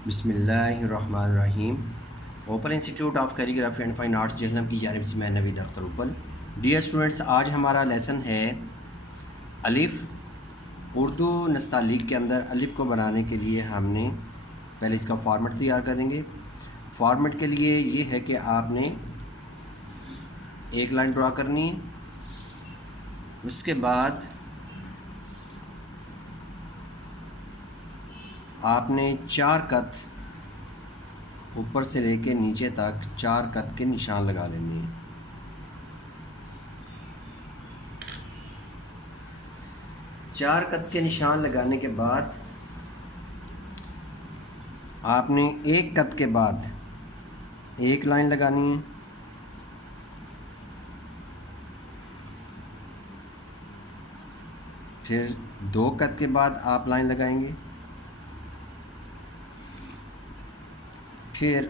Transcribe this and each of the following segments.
बिस्मिल्लाहिर्रहमानिर्रहीम। Open institute of calligraphy and fine arts Jhelum की जानिब से मैं नवीद अख्तर उपल। डियर स्टूडेंट्स, आज हमारा लेसन है अलिफ़। उर्दू नस्तालीग के अंदर अलिफ़ को बनाने के लिए हमने पहले इसका फॉर्मेट तैयार करेंगे। फॉर्मेट के लिए ये है कि आपने एक लाइन ड्रा करनी है, उसके बाद आपने 4 कत ऊपर से लेके नीचे तक 4 कत के निशान लगा लेने हैं। चार कत के निशान लगाने के बाद आपने एक कत के बाद एक लाइन लगानी है, फिर 2 कत के बाद आप लाइन लगाएंगे, फिर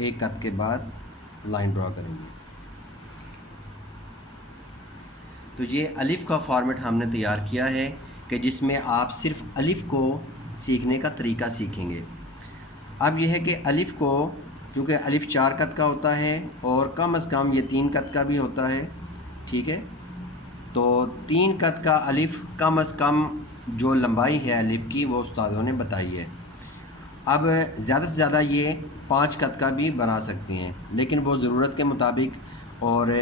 एक कत के बाद लाइन ड्रा करेंगे। तो ये अलिफ़ का फॉर्मेट हमने तैयार किया है कि जिसमें आप सिर्फ अलिफ़ को सीखने का तरीका सीखेंगे। अब यह है कि अलिफ़ को, क्योंकि अलिफ़ 4 कत का होता है और कम से कम ये 3 कत का भी होता है, ठीक है। तो 3 कत का अलिफ़ कम से कम जो लंबाई है अलिफ़ की वो उस्तादों ने बताई है। अब ज़्यादा से ज़्यादा ये 5 कत का भी बना सकते हैं, लेकिन वो ज़रूरत के मुताबिक। और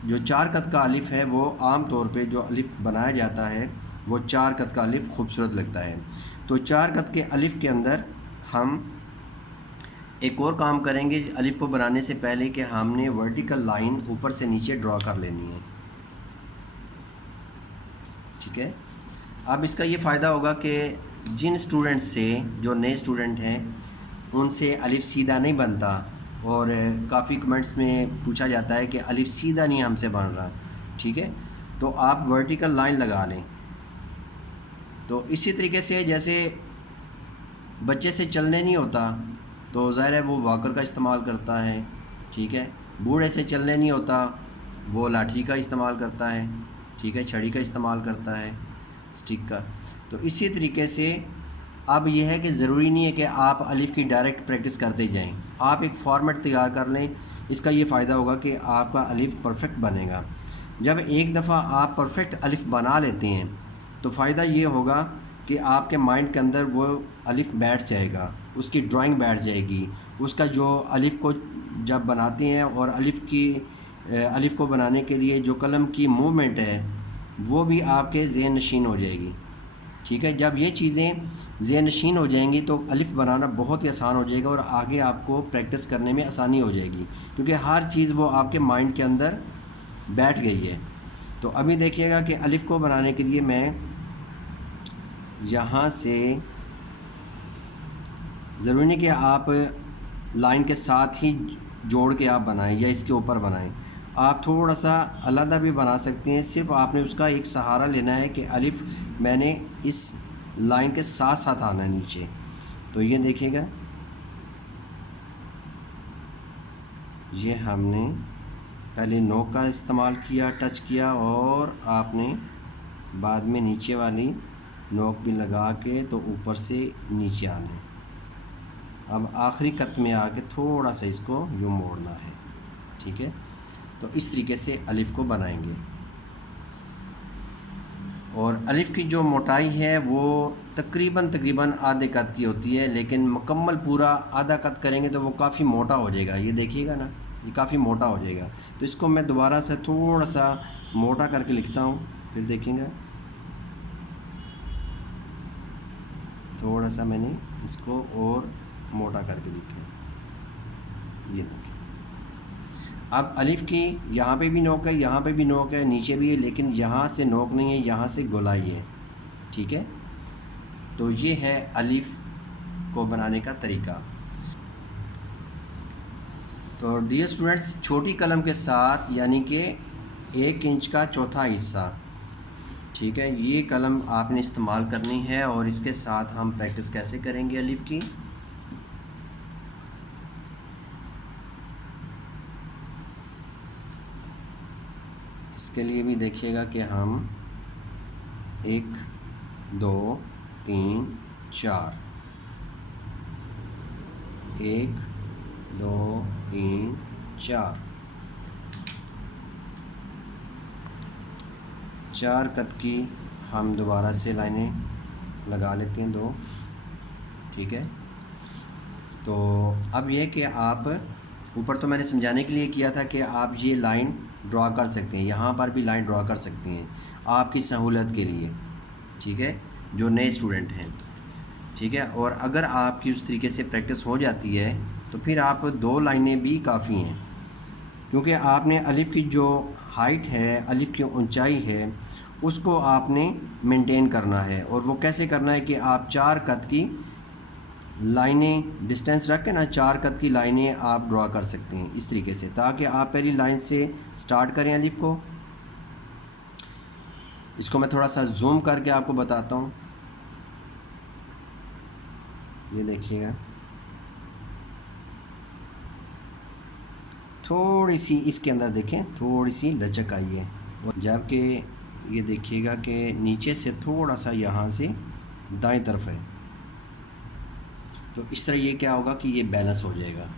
जो 4 कत का अलिफ़ है वो आम तौर पे जो अलिफ़ बनाया जाता है वो 4 कत का अलिफ़ खूबसूरत लगता है। तो 4 कत के अलिफ़ के अंदर हम एक और काम करेंगे अलिफ़ को बनाने से पहले कि हमने वर्टिकल लाइन ऊपर से नीचे ड्रा कर लेनी है, ठीक है। अब इसका ये फ़ायदा होगा कि जिन स्टूडेंट्स से जो नए स्टूडेंट हैं उनसे अलिफ़ सीधा नहीं बनता, और काफ़ी कमेंट्स में पूछा जाता है कि अलिफ़ सीधा नहीं हमसे बन रहा, ठीक है। तो आप वर्टिकल लाइन लगा लें। तो इसी तरीके से जैसे बच्चे से चलने नहीं होता तो ज़ाहिर है वो वॉकर का इस्तेमाल करता है, ठीक है। बूढ़े से चलने नहीं होता वो लाठी का इस्तेमाल करता है, ठीक है, छड़ी का इस्तेमाल करता है, स्टिक का। तो इसी तरीके से अब यह है कि ज़रूरी नहीं है कि आप अलिफ़ की डायरेक्ट प्रैक्टिस करते जाएं, आप एक फॉर्मेट तैयार कर लें। इसका ये फ़ायदा होगा कि आपका अलिफ़ परफेक्ट बनेगा। जब एक दफ़ा आप परफेक्ट अलिफ़ बना लेते हैं तो फ़ायदा ये होगा कि आपके माइंड के अंदर वो अलिफ़ बैठ जाएगा, उसकी ड्राइंग बैठ जाएगी, उसका जो अलिफ़ को जब बनाते हैं और अलिफ़ को बनाने के लिए जो कलम की मूवमेंट है वो भी आपके ज़हन नशीन हो जाएगी, ठीक है। जब ये चीज़ें ज़हन नशीन हो जाएंगी तो अलिफ़ बनाना बहुत ही आसान हो जाएगा और आगे आपको प्रैक्टिस करने में आसानी हो जाएगी, क्योंकि हर चीज़ वो आपके माइंड के अंदर बैठ गई है। तो अभी देखिएगा कि अलिफ़ को बनाने के लिए मैं यहाँ से, ज़रूरी नहीं कि आप लाइन के साथ ही जोड़ के आप बनाएं या इसके ऊपर बनाएं, आप थोड़ा सा अलग भी बना सकते हैं। सिर्फ आपने उसका एक सहारा लेना है कि अलिफ़ मैंने इस लाइन के साथ साथ आना है नीचे। तो ये देखिएगा, ये हमने पहले नोक का इस्तेमाल किया, टच किया, और आपने बाद में नीचे वाली नोक भी लगा के तो ऊपर से नीचे आना है। अब आखिरी कत में आके थोड़ा सा इसको यूँ मोड़ना है, ठीक है। तो इस तरीके से अलिफ़ को बनाएंगे। और अलिफ़ की जो मोटाई है वो तकरीबन आधे कत की होती है, लेकिन मुकम्मल पूरा आधा कत करेंगे तो वो काफ़ी मोटा हो जाएगा। ये देखिएगा ना, ये काफ़ी मोटा हो जाएगा। तो इसको मैं दोबारा से थोड़ा सा मोटा करके लिखता हूँ, फिर देखेंगे थोड़ा सा मैंने इसको और मोटा करके लिखा, ये देखिए। अब अलिफ़ की यहाँ पे भी नोक है, यहाँ पे भी नोक है, नीचे भी है, लेकिन यहाँ से नोक नहीं है, यहाँ से गोलाई है, ठीक है। तो ये है अलिफ़ को बनाने का तरीका। तो डियर स्टूडेंट्स, छोटी कलम के साथ यानी कि 1 इंच का चौथा हिस्सा, ठीक है, ये कलम आपने इस्तेमाल करनी है। और इसके साथ हम प्रैक्टिस कैसे करेंगे अलिफ़ की, इसके लिए भी देखिएगा कि हम 1 2 3 4 1 2 3 4 कद की हम दोबारा से लाइनें लगा लेते हैं 2, ठीक है। तो अब यह कि आप ऊपर तो मैंने समझाने के लिए किया था कि आप ये लाइन ड्रा कर सकते हैं, यहाँ पर भी लाइन ड्रा कर सकते हैं आपकी सहूलत के लिए, ठीक है, जो नए स्टूडेंट हैं, ठीक है। और अगर आपकी उस तरीके से प्रैक्टिस हो जाती है तो फिर आप 2 लाइनें भी काफ़ी हैं, क्योंकि आपने अलिफ़ की जो हाइट है, अलिफ़ की ऊंचाई है, उसको आपने मेंटेन करना है। और वो कैसे करना है कि आप 4 कद की लाइनें डिस्टेंस रख के ना 4 कद की लाइनें आप ड्रा कर सकते हैं इस तरीके से, ताकि आप पहली लाइन से स्टार्ट करें अलिफ़ को। इसको मैं थोड़ा सा जूम करके आपको बताता हूँ, ये देखिएगा, थोड़ी सी इसके अंदर देखें, थोड़ी सी लचक आई है। और जबकि ये देखिएगा कि नीचे से थोड़ा सा यहाँ से दाएं तरफ है, तो इस तरह ये क्या होगा कि ये बैलेंस हो जाएगा।